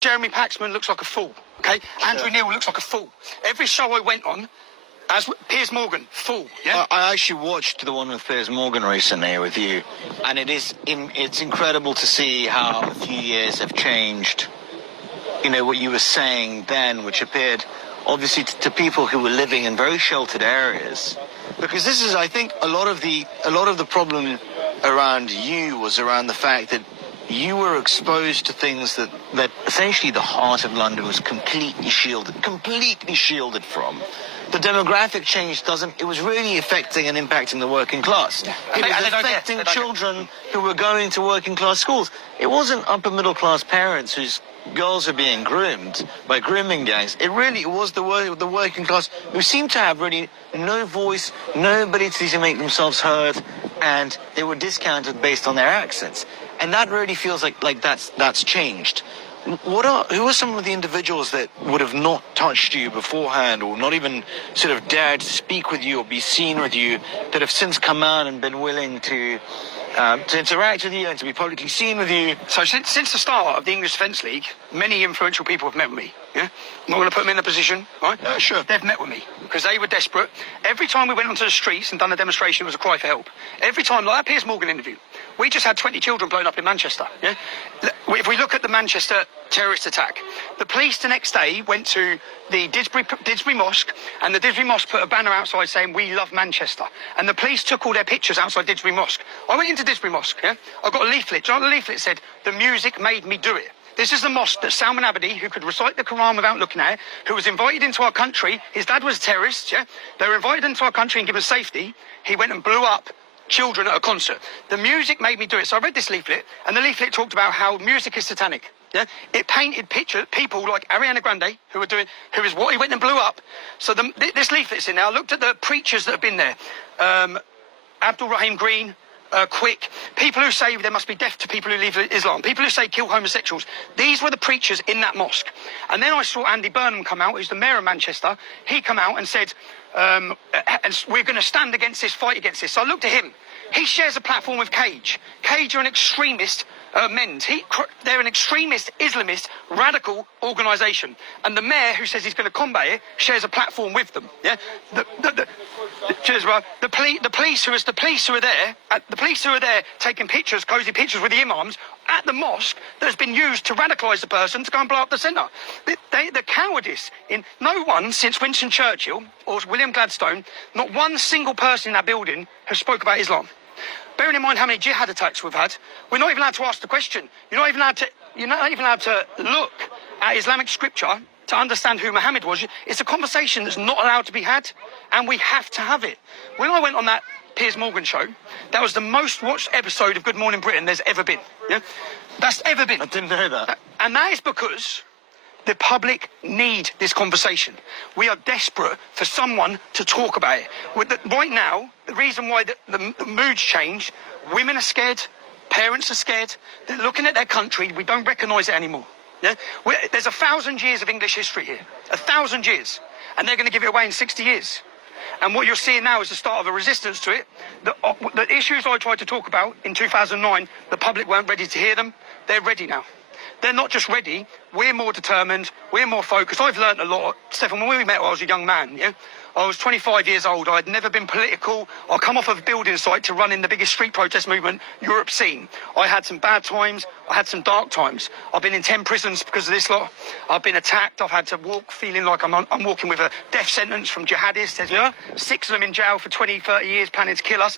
Jeremy Paxman looks like a fool, okay? Sure. Andrew Neil looks like a fool. Every show I went on, as Piers Morgan, fool, yeah? I actually watched the one with Piers Morgan recently with you, and it's incredible to see how a few years have changed, you know, what you were saying then, which appeared, obviously, to people who were living in very sheltered areas. Because this is, I think, a lot of the problem around you was around the fact that you were exposed to things that essentially the heart of London was completely shielded from. The demographic change it was really affecting and impacting the working class. It was affecting children who were going to working class schools. It wasn't upper middle class parents whose girls are being groomed by grooming gangs. It was the working class who seemed to have really no voice, nobody to make themselves heard, and they were discounted based on their accents. And that really feels like that's changed. Who are some of the individuals that would have not touched you beforehand, or not even sort of dared to speak with you or be seen with you, that have since come out and been willing to interact with you and to be publicly seen with you? So since the start of the English Defence League, many influential people have met with me. Yeah, I'm not going to put them in a position, right? Sure. They've met with me because they were desperate. Every time we went onto the streets and done a demonstration, it was a cry for help. Every time, like that Piers Morgan interview, we just had 20 children blown up in Manchester. Yeah, if we look at the Manchester terrorist attack, the police the next day went to the Didsbury Mosque, and the Didsbury Mosque put a banner outside saying "We love Manchester," and the police took all their pictures outside Didsbury Mosque. I went into Didsbury Mosque. Yeah, I got a leaflet. Do you know what the leaflet said? "The music made me do it." This is the mosque that Salman Abedi, who could recite the Quran without looking at it, who was invited into our country. His dad was a terrorist, yeah? They were invited into our country and given safety. He went and blew up children at a concert. The music made me do it. So I read this leaflet, and the leaflet talked about how music is satanic. Yeah? It painted people like Ariana Grande, who is what he went and blew up. So this leaflet's in there. I looked at the preachers that have been there. Abdul Rahim Green, Quick, people who say there must be death to people who leave Islam, people who say kill homosexuals. These were the preachers in that mosque. And then I saw Andy Burnham come out, who's the mayor of Manchester. He come out and said, and we're going to stand against this, fight against this. So I looked at him. He shares a platform with Cage. Cage are an extremist men's. They're an extremist, Islamist, radical organisation. And the mayor, who says he's going to combat it, shares a platform with them. Yeah. Cheers, bro. The police who are there taking pictures, cosy pictures with the imams at the mosque that has been used to radicalise the person to go and blow up the centre. The cowardice in no one since Winston Churchill or William Gladstone, not one single person in that building has spoke about Islam. Bearing in mind how many jihad attacks we've had, we're not even allowed to ask the question. You're not even allowed to look at Islamic scripture to understand who Muhammad was. It's a conversation that's not allowed to be had, and we have to have it. When I went on that Piers Morgan show, that was the most watched episode of Good Morning Britain there's ever been. Yeah, that's ever been. I didn't know that. And that is because the public need this conversation. We are desperate for someone to talk about it. Right now, the reason why the mood's changed, women are scared, parents are scared. They're looking at their country. We don't recognise it anymore. Yeah? There's 1,000 years of English history here. 1,000 years. And they're going to give it away in 60 years. And what you're seeing now is the start of a resistance to it. The issues I tried to talk about in 2009, the public weren't ready to hear them. They're ready now. They're not just ready, we're more determined, we're more focused. I've learned a lot. Stefan, when we met, I was a young man, yeah? I was 25 years old. I'd never been political. I come off of a building site to run in the biggest street protest movement Europe's seen. I had some bad times. I had some dark times. I've been in 10 prisons because of this lot. I've been attacked. I've had to walk feeling like I'm walking with a death sentence from jihadists. There's 6 of them in jail for 20, 30 years planning to kill us.